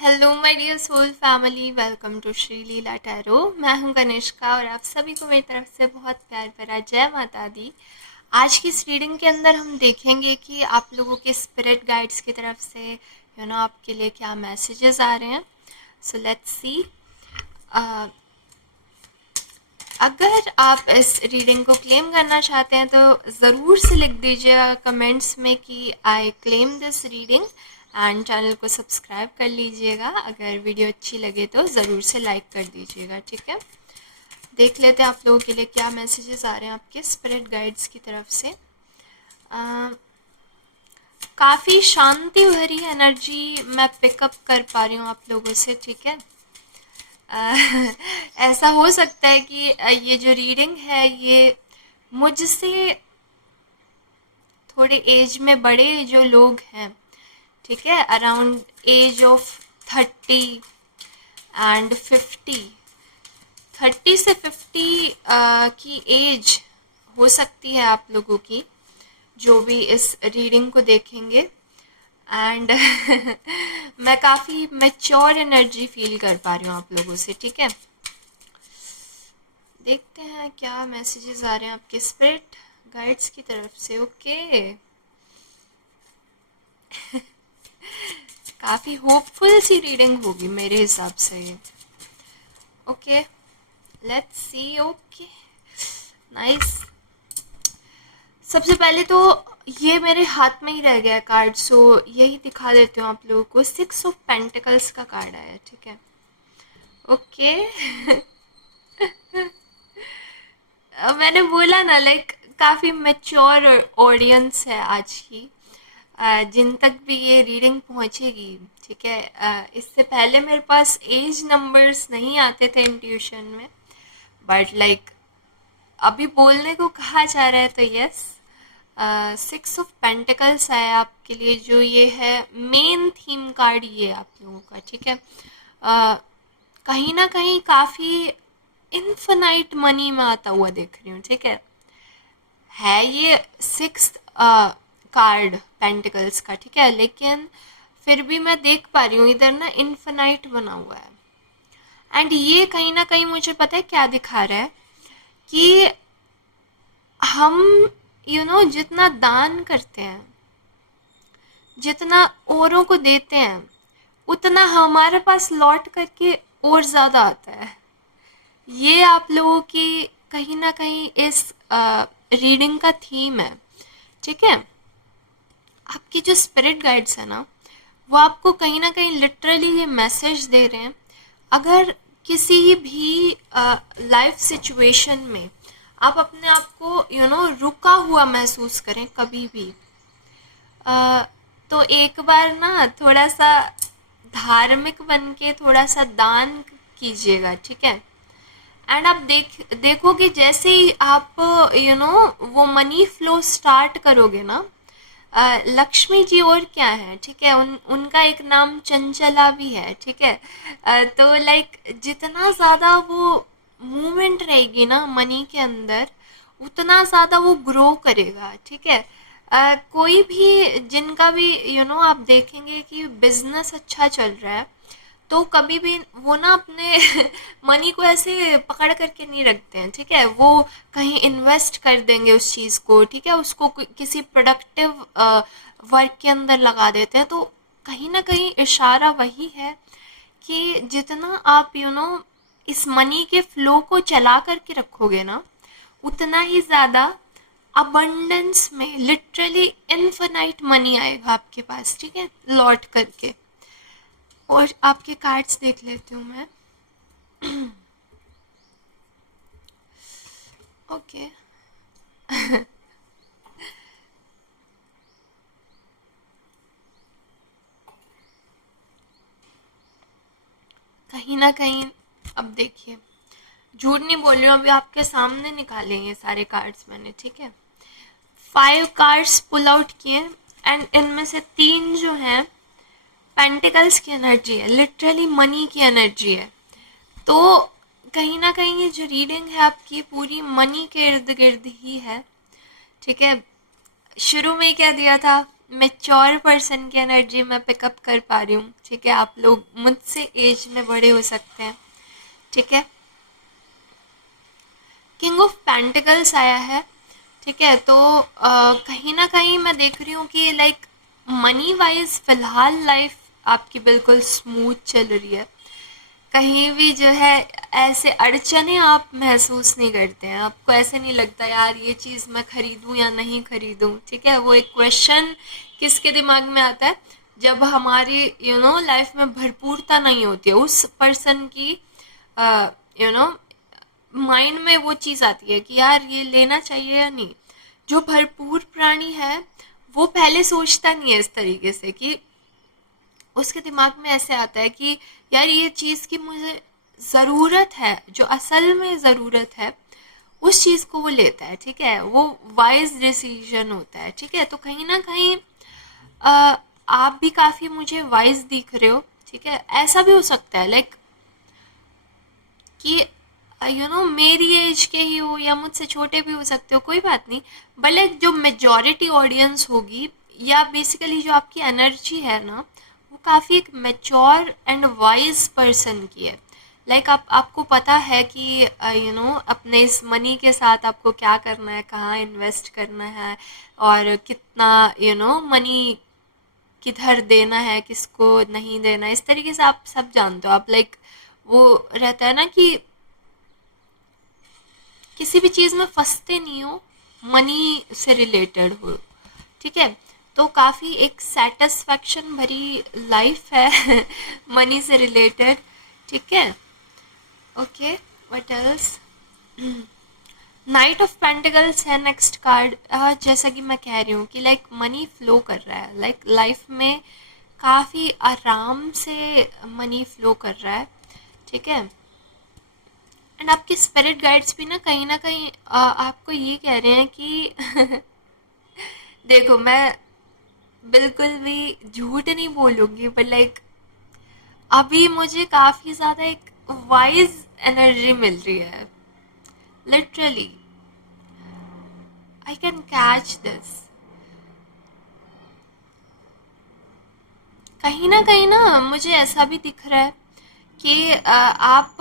Hello my dear soul family, welcome to Shri Leela tarot. मैं हूं कनिष्का और आप सभी को मेरी तरफ से बहुत प्यार भरा जय माता दी। आज की इस रीडिंग के अंदर हम देखेंगे कि आप लोगों के स्पिरिट गाइड्स की तरफ से आपके लिए क्या मैसेजेस आ रहे हैं। So let's see. अगर आप इस रीडिंग को क्लेम करना चाहते हैं तो ज़रूर से लिख दीजिएगा कमेंट्स में कि I claim this reading, and channel को सब्सक्राइब कर लीजिएगा। अगर वीडियो अच्छी लगे तो ज़रूर से लाइक कर दीजिएगा, ठीक है। देख लेते हैं आप लोगों के लिए क्या मैसेजेस आ रहे हैं आपके स्पिरिट गाइड्स की तरफ से। काफ़ी शांति भरी एनर्जी मैं पिकअप कर पा रही हूँ आप लोगों से, ठीक है। ऐसा हो सकता है कि ये जो रीडिंग है ये मुझसे थोड़े एज में बड़े जो लोग हैं, ठीक है, अराउंड एज ऑफ 30 एंड 50, 30 से 50 की एज हो सकती है आप लोगों की, जो भी इस रीडिंग को देखेंगे। एंड मैं काफ़ी मैच्योर एनर्जी फील कर पा रही हूँ आप लोगों से, ठीक है। देखते हैं क्या मैसेजेस आ रहे हैं आपके स्पिरिट गाइड्स की तरफ से। ओके काफ़ी होपफुल सी रीडिंग होगी मेरे हिसाब से। Okay let's see. Okay nice. सबसे पहले तो ये मेरे हाथ में ही रह गया कार्ड, सो यही दिखा देती हूँ आप लोगों को। 6 ऑफ पेंटिकल्स का कार्ड आया, ठीक है। ओके मैंने बोला ना, लाइक काफ़ी मैच्योर ऑडियंस है आज की, जिन तक भी ये रीडिंग पहुंचेगी, ठीक है। इससे पहले मेरे पास एज नंबर्स नहीं आते थे इंट्यूशन में, बट लाइक अभी बोलने को कहा जा रहा है तो यस। 6 ऑफ पेंटिकल्स आया आपके लिए, जो ये है मेन थीम कार्ड ये आप लोगों का, ठीक है। कहीं ना कहीं काफ़ी इन्फिनाइट मनी में आता हुआ देख रही हूँ, ठीक है ये 6th कार्ड पेंटिकल्स का, ठीक है। लेकिन फिर भी मैं देख पा रही हूँ इधर ना इन्फिनाइट बना हुआ है। एंड ये कहीं ना कहीं मुझे पता है क्या दिखा रहा है कि हम जितना दान करते हैं, जितना औरों को देते हैं, उतना हमारे पास लौट करके और ज़्यादा आता है। ये आप लोगों की कहीं ना कहीं इस रीडिंग का थीम है, ठीक है। आपकी जो स्पिरिट गाइड्स है ना, वो आपको कहीं ना कहीं लिटरली ये मैसेज दे रहे हैं। अगर किसी भी लाइफ सिचुएशन में आप अपने आप को रुका हुआ महसूस करें कभी भी, तो एक बार ना थोड़ा सा धार्मिक बन के थोड़ा सा दान कीजिएगा, ठीक है। एंड आप देखोगे जैसे ही आप वो मनी फ्लो स्टार्ट करोगे ना, लक्ष्मी जी और क्या है, ठीक है, उनका एक नाम चंचला भी है, ठीक है। तो लाइक जितना ज़्यादा वो मूवमेंट रहेगी ना मनी के अंदर, उतना ज़्यादा वो ग्रो करेगा, ठीक है। कोई भी जिनका भी आप देखेंगे कि बिजनेस अच्छा चल रहा है, तो कभी भी वो ना अपने मनी को ऐसे पकड़ करके नहीं रखते हैं, ठीक है। वो कहीं इन्वेस्ट कर देंगे उस चीज़ को, ठीक है, उसको किसी प्रोडक्टिव वर्क के अंदर लगा देते हैं। तो कहीं ना कहीं इशारा वही है कि जितना आप इस मनी के फ्लो को चला करके रखोगे ना, उतना ही ज़्यादा अबंडेंस में लिटरली इन्फिनाइट मनी आएगा आपके पास, ठीक है, लौट करके। और आपके कार्ड्स देख लेती हूँ मैं। ओके कहीं ना कहीं अब देखिए, झूठ नहीं बोल रही हूँ, अभी आपके सामने निकाले ये सारे कार्ड्स मैंने, ठीक है। 5 कार्ड्स पुल आउट किए, एंड इनमें से 3 जो हैं पेंटिकल्स की एनर्जी है, लिटरली मनी की एनर्जी है। तो कहीं ना कहीं ये जो रीडिंग है आपकी पूरी मनी के इर्द गिर्द ही है, ठीक है। शुरू में क्या दिया था, मेच्योर पर्सन की एनर्जी मैं पिकअप कर पा रही हूँ, ठीक है। आप लोग मुझसे एज में बड़े हो सकते हैं, ठीक है। किंग ऑफ पेंटिकल्स आया है, ठीक है। तो कहीं ना कहीं मैं देख रही हूँ कि लाइक मनी वाइज फिलहाल लाइफ आपकी बिल्कुल स्मूथ चल रही है। कहीं भी जो है ऐसे अड़चने आप महसूस नहीं करते हैं, आपको ऐसे नहीं लगता यार ये चीज़ मैं खरीदूं या नहीं खरीदूं, ठीक है। वो एक क्वेश्चन किसके दिमाग में आता है, जब हमारी लाइफ में भरपूरता नहीं होती है, उस पर्सन की यू नो माइंड में वो चीज़ आती है कि यार ये लेना चाहिए या नहीं। जो भरपूर प्राणी है वो पहले सोचता नहीं है इस तरीके से, कि उसके दिमाग में ऐसे आता है कि यार ये चीज़ की मुझे ज़रूरत है, जो असल में ज़रूरत है उस चीज़ को वो लेता है, ठीक है। वो वाइज डिसीजन होता है, ठीक है। तो कहीं ना कहीं आप भी काफ़ी मुझे वाइज दिख रहे हो, ठीक है। ऐसा भी हो सकता है लाइक कि मेरी एज के ही हो या मुझसे छोटे भी हो सकते हो, कोई बात नहीं। बट लाइक जो मेजॉरिटी ऑडियंस होगी या बेसिकली जो आपकी एनर्जी है ना, वो काफ़ी एक मेच्योर एंड वाइज पर्सन की है। लाइक आपको पता है कि अपने इस मनी के साथ आपको क्या करना है, कहाँ इन्वेस्ट करना है, और कितना मनी किधर देना है, किसको नहीं देना, इस तरीके से आप सब जानते हो। आप लाइक वो रहता है ना कि किसी भी चीज़ में फंसते नहीं हो, मनी से रिलेटेड हो, ठीक है। तो काफ़ी एक सेटिस्फैक्शन भरी लाइफ है मनी से रिलेटेड, ठीक है। Okay, what else. Night of pentacles है नेक्स्ट कार्ड। जैसा कि मैं कह रही हूँ कि लाइक मनी फ्लो कर रहा है, लाइक लाइफ में काफ़ी आराम से मनी फ्लो कर रहा है, ठीक है। एंड आपके स्पिरिट गाइड्स भी ना कहीं आपको ये कह रहे हैं कि देखो मैं बिल्कुल भी झूठ नहीं बोलूँगी, बट लाइक अभी मुझे काफ़ी ज़्यादा एक वाइज एनर्जी मिल रही है, literally I can catch this. कहीं ना मुझे ऐसा भी दिख रहा है कि आप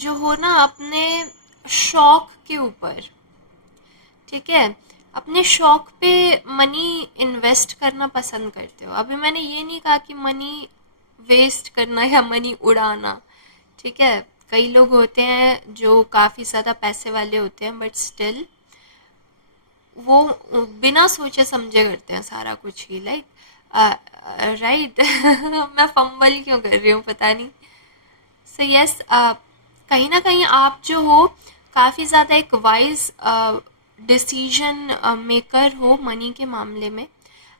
जो हो ना अपने शौक के ऊपर, ठीक है, अपने शौक पे मनी इन्वेस्ट करना पसंद करते हो। अभी मैंने ये नहीं कहा कि मनी वेस्ट करना या मनी उड़ाना, ठीक है। कई लोग होते हैं जो काफ़ी ज़्यादा पैसे वाले होते हैं, बट स्टिल वो बिना सोचे समझे करते हैं सारा कुछ ही, लाइक राइट मैं फंबल क्यों कर रही हूँ पता नहीं। सो यस, कहीं ना कहीं आप जो हो काफ़ी ज़्यादा एक वाइज डिसीजन मेकर हो मनी के मामले में।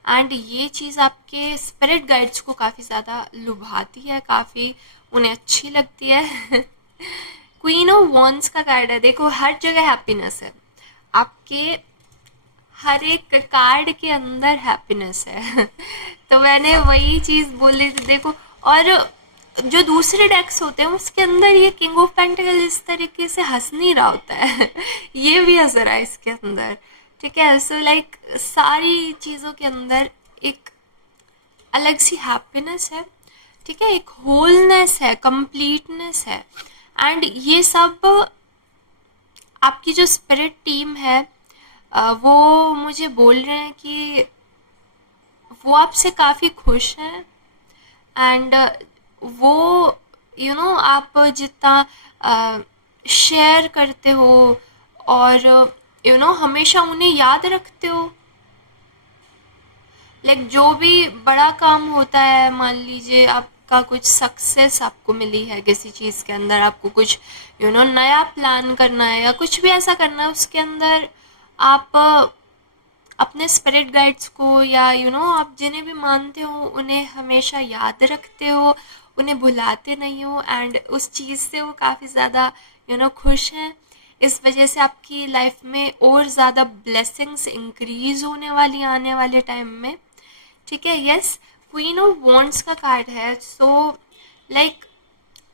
एंड ये चीज़ आपके स्पिरिट गाइड्स को काफ़ी ज़्यादा लुभाती है, काफ़ी उन्हें अच्छी लगती है क्वीन ऑफ वॉन्ड्स का कार्ड है। देखो हर जगह हैप्पीनेस है, आपके हर एक कार्ड के अंदर हैप्पीनेस है तो मैंने वही चीज़ बोली थी, देखो। और जो दूसरे डेक्स होते हैं उसके अंदर ये किंग ऑफ पेंटिकल इस तरीके से हंस नहीं रहा होता है ये भी हंस रहा है इसके अंदर, ठीक है। सो लाइक सारी चीज़ों के अंदर एक अलग सी हैप्पीनेस है, ठीक है, एक होलनेस है, कंप्लीटनेस है। एंड ये सब आपकी जो स्पिरिट टीम है वो मुझे बोल रहे हैं कि वो आपसे काफ़ी खुश हैं। एंड वो आप जितना शेयर करते हो और हमेशा उन्हें याद रखते हो, लाइक जो भी बड़ा काम होता है, मान लीजिए आपका कुछ सक्सेस आपको मिली है किसी चीज़ के अंदर, आपको कुछ नया प्लान करना है या कुछ भी ऐसा करना है, उसके अंदर आप अपने स्पिरिट गाइड्स को या आप जिन्हें भी मानते हो उन्हें हमेशा याद रखते हो, उन्हें भुलाते नहीं हो। एंड उस चीज़ से वो काफ़ी ज़्यादा खुश हैं। इस वजह से आपकी लाइफ में और ज़्यादा ब्लेसिंग्स इंक्रीज होने वाली आने वाले टाइम में, ठीक है। यस, क्वीन ऑफ वॉन्ड्स का कार्ड है। सो लाइक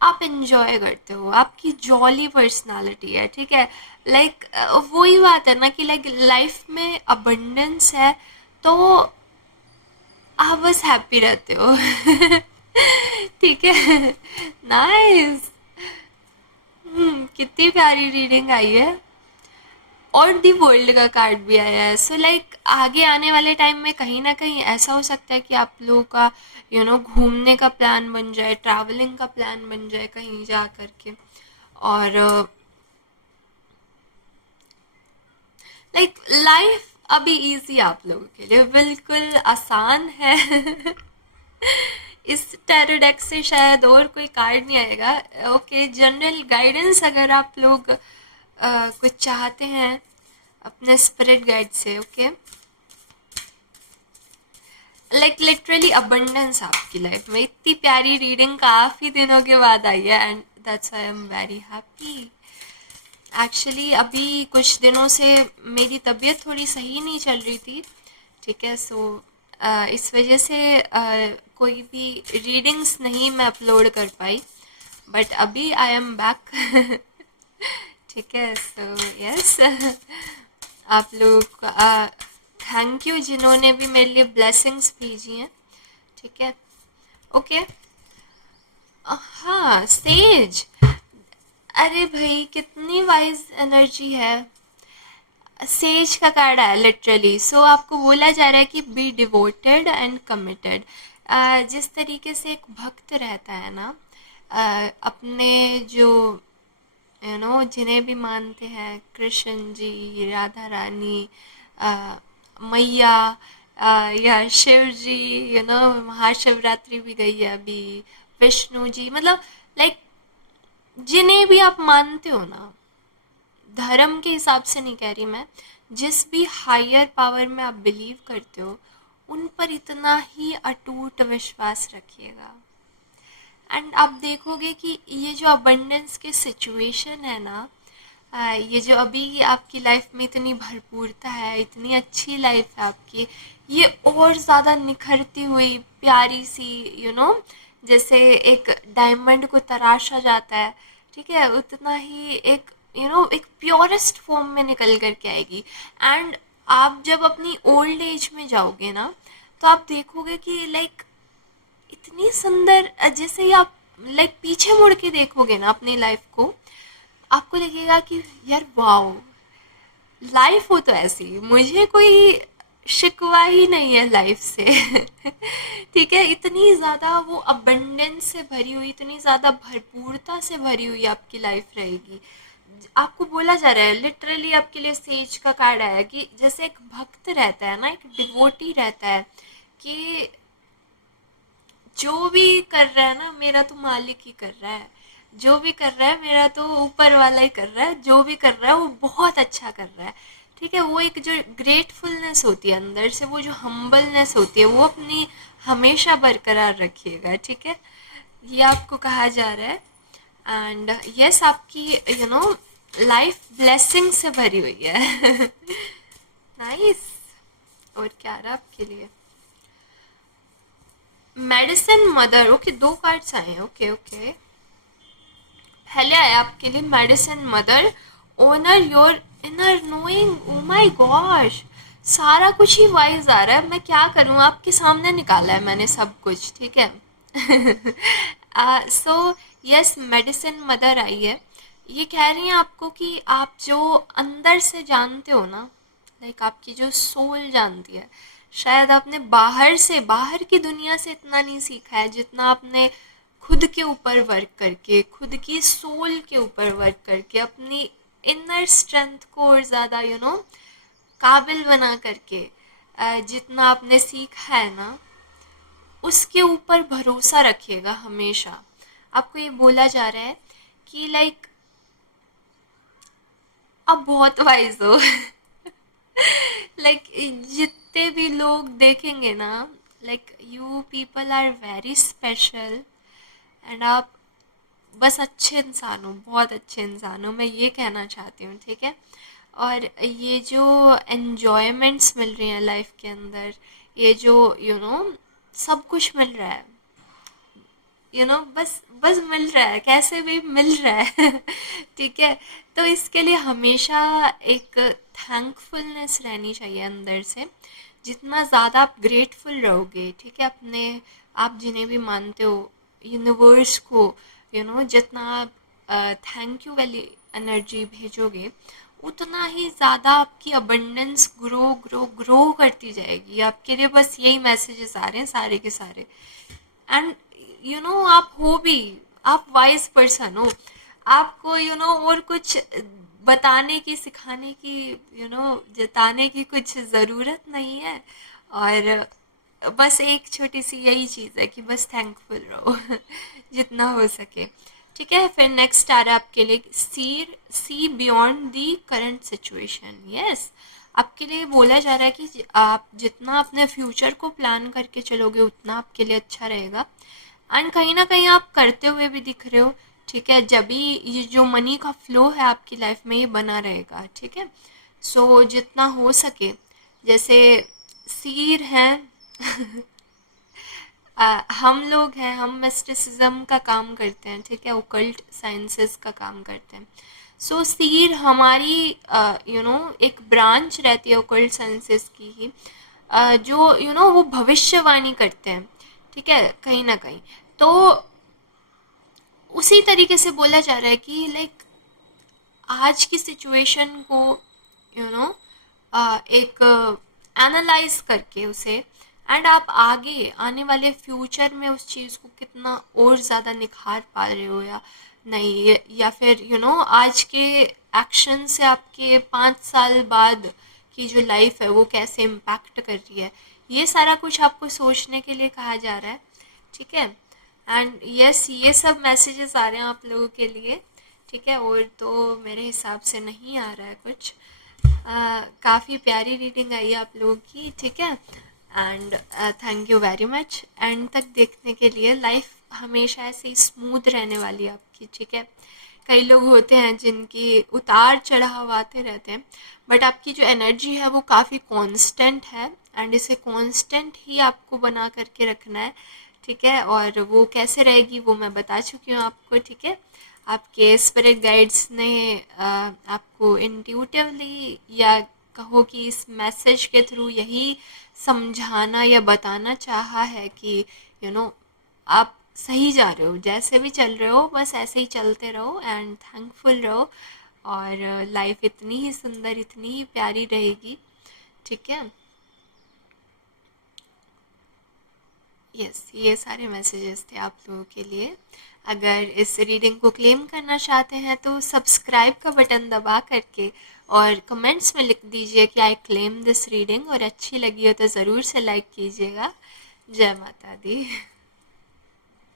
आप इंजॉय करते हो, आपकी जॉली पर्सनालिटी है, ठीक है। लाइक वही बात है ना कि लाइक लाइफ में अबंडेंस है, तो आप बस हैप्पी रहते हो। ठीक है। नाइस। कितनी प्यारी रीडिंग आई है। और दी वर्ल्ड का कार्ड भी आया है, सो लाइक आगे आने वाले टाइम में कहीं ना कहीं ऐसा हो सकता है कि आप लोगों का घूमने का प्लान बन जाए, ट्रैवलिंग का प्लान बन जाए कहीं जा करके। और लाइक लाइफ अभी इजी आप लोगों के लिए बिल्कुल आसान है। इस टैरो डेक से शायद और कोई कार्ड नहीं आएगा। ओके, जनरल गाइडेंस अगर आप लोग कुछ चाहते हैं अपने स्पिरिट गाइड से। ओके, लाइक लिटरली अबंडेंस आपकी लाइफ में। इतनी प्यारी रीडिंग काफ़ी दिनों के बाद आई है and that's I am very happy. Actually अभी कुछ दिनों से मेरी तबीयत थोड़ी सही नहीं चल रही थी। ठीक है, सो इस वजह से कोई भी रीडिंग्स नहीं मैं अपलोड कर पाई, बट अभी आई एम बैक। ठीक है, सो यस। आप लोग थैंक यू जिन्होंने भी मेरे लिए ब्लेसिंग्स भेजी हैं। ठीक है, ओके। हाँ, सेज। अरे भाई, कितनी वाइज एनर्जी है। सेज का कार्ड है लिटरली। सो आपको बोला जा रहा है कि बी डिवोटेड एंड कमिटेड। जिस तरीके से एक भक्त रहता है ना, अपने जो जिन्हें भी मानते हैं, कृष्ण जी, राधा रानी, मैया, या शिव जी, महाशिवरात्रि भी गई है अभी, विष्णु जी, मतलब लाइक जिन्हें भी आप मानते हो ना, धर्म के हिसाब से नहीं कह रही मैं, जिस भी हायर पावर में आप बिलीव करते हो उन पर इतना ही अटूट विश्वास रखिएगा। एंड आप देखोगे कि ये जो अबंडेंस के सिचुएशन है ना, ये जो अभी आपकी लाइफ में इतनी भरपूरता है, इतनी अच्छी लाइफ है आपकी, ये और ज़्यादा निखरती हुई प्यारी सी, जैसे एक डायमंड को तराशा जाता है, ठीक है, उतना ही एक एक प्योरेस्ट फॉर्म में निकल करके आएगी। एंड आप जब अपनी ओल्ड एज में जाओगे ना, तो आप देखोगे कि लाइक इतनी सुंदर, जैसे ही आप लाइक पीछे मुड़ के देखोगे ना अपनी लाइफ को, आपको लगेगा कि यार वाओ, लाइफ हो तो ऐसी, मुझे कोई शिकवा ही नहीं है लाइफ से। ठीक है, इतनी ज़्यादा वो अबंडेंस से भरी हुई, इतनी ज़्यादा भरपूरता से भरी हुई आपकी लाइफ रहेगी। आपको बोला जा रहा है लिटरली, आपके लिए सेज का कार्ड आया कि जैसे एक भक्त रहता है ना, एक डिवोटी रहता है, कि जो भी कर रहा है ना मेरा तो मालिक ही कर रहा है, जो भी कर रहा है मेरा तो ऊपर वाला ही कर रहा है, जो भी कर रहा है वो बहुत अच्छा कर रहा है। ठीक है, वो एक जो ग्रेटफुलनेस होती है अंदर से, वो जो हम्बलनेस होती है, वो अपनी हमेशा बरकरार रखिएगा। ठीक है, ये आपको कहा जा रहा है। एंड यस, आपकी लाइफ ब्लेसिंग से भरी हुई है। नाइस। और क्या रहा आपके लिए? Medicine mother. ओके, दो कार्ड्स आए हैं। ओके ओके, पहले आया आपके लिए medicine mother, owner your inner knowing. Oh my gosh, सारा कुछ ही वाइज आ रहा है। मैं क्या करूं, आपके सामने निकाला है मैंने सब कुछ। ठीक है। सो यस, मेडिसिन मदर आई है। ये कह रही हैं आपको कि आप जो अंदर से जानते हो ना, लाइक आपकी जो सोल जानती है, शायद आपने बाहर से, बाहर की दुनिया से इतना नहीं सीखा है जितना आपने खुद के ऊपर वर्क करके, खुद की सोल के ऊपर वर्क करके, अपनी इनर स्ट्रेंथ को और ज़्यादा काबिल बना करके, जितना आपने सीखा है ना, उसके ऊपर भरोसा रखिएगा हमेशा। आपको ये बोला जा रहा है कि लाइक आप बहुत वाइज हो। लाइक जितने भी लोग देखेंगे ना, like you people are very special, and आप बस अच्छे इंसान हो, बहुत अच्छे इंसान हो, मैं ये कहना चाहती हूँ। ठीक है, और ये जो एन्जॉयमेंट्स मिल रही हैं लाइफ के अंदर, ये जो सब कुछ मिल रहा है, बस बस मिल रहा है, कैसे भी मिल रहा है। ठीक है, तो इसके लिए हमेशा एक थैंकफुलनेस रहनी चाहिए अंदर से। जितना ज़्यादा आप ग्रेटफुल रहोगे, ठीक है, अपने आप जिन्हें भी मानते हो, यूनिवर्स को, जितना आप थैंक यू वाली एनर्जी भेजोगे, उतना ही ज़्यादा आपकी अबंडेंस ग्रो ग्रो ग्रो करती जाएगी। आपके लिए बस यही मैसेजेस आ रहे हैं सारे के सारे। एंड आप हो भी, आप वाइज पर्सन हो, आपको और कुछ बताने की, सिखाने की, जताने की कुछ ज़रूरत नहीं है। और बस एक छोटी सी यही चीज़ है कि बस थैंकफुल रहो जितना हो सके। ठीक है, फिर नेक्स्ट आ रहा है आपके लिए, see beyond the current situation. Yes, आपके लिए बोला जा रहा है कि आप जितना अपने फ्यूचर को प्लान करके चलोगे उतना आपके लिए अच्छा रहेगा। एंड कहीं ना कहीं आप करते हुए भी दिख रहे हो। ठीक है, जब भी ये जो मनी का फ्लो है आपकी लाइफ में ये बना रहेगा। ठीक है, सो जितना हो सके, जैसे सीर हैं हम लोग हैं, हम मिस्टिसिज्म का काम करते हैं, ठीक है, ओकल्ट साइंसेस का काम करते हैं। सो सीर हमारी एक ब्रांच रहती है ओकल्ट साइंसेस की ही, जो वो भविष्यवाणी करते हैं। ठीक है, कहीं ना कहीं तो उसी तरीके से बोला जा रहा है कि लाइक आज की सिचुएशन को यू you नो एक एनालाइज करके उसे, एंड आप आगे आने वाले फ्यूचर में उस चीज़ को कितना और ज़्यादा निखार पा रहे हो या नहीं, या फिर आज के एक्शन से आपके 5 साल बाद की जो लाइफ है वो कैसे इम्पैक्ट कर रही है, ये सारा कुछ आपको सोचने के लिए कहा जा रहा है। ठीक है, एंड यस, ये सब मैसेजेस आ रहे हैं आप लोगों के लिए। ठीक है, और तो मेरे हिसाब से नहीं आ रहा है कुछ। काफ़ी प्यारी रीडिंग आई है आप लोगों की। ठीक है, and thank you very much and तक देखने के लिए। लाइफ हमेशा ऐसे ही स्मूथ रहने वाली है आपकी। ठीक है, कई लोग होते हैं जिनकी उतार चढ़ाव आते रहते हैं, बट आपकी जो एनर्जी है वो काफ़ी कांस्टेंट है, एंड इसे कांस्टेंट ही आपको बना करके रखना है। ठीक है, और वो कैसे रहेगी वो मैं बता चुकी हूँ आपको। ठीक है, आपके स्पिरिट गाइड्स ने आपको इंट्यूटिवली, या कहो कि इस मैसेज के थ्रू यही समझाना या बताना चाहा है कि आप सही जा रहे हो, जैसे भी चल रहे हो बस ऐसे ही चलते रहो एंड थैंकफुल रहो, और लाइफ इतनी ही सुंदर, इतनी ही प्यारी रहेगी। ठीक है, यस, ये सारे मैसेजेस थे आप लोगों के लिए। अगर इस रीडिंग को क्लेम करना चाहते हैं तो सब्सक्राइब का बटन दबा करके और कमेंट्स में लिख दीजिए कि आई क्लेम दिस रीडिंग, और अच्छी लगी हो तो ज़रूर से लाइक कीजिएगा। जय माता दी।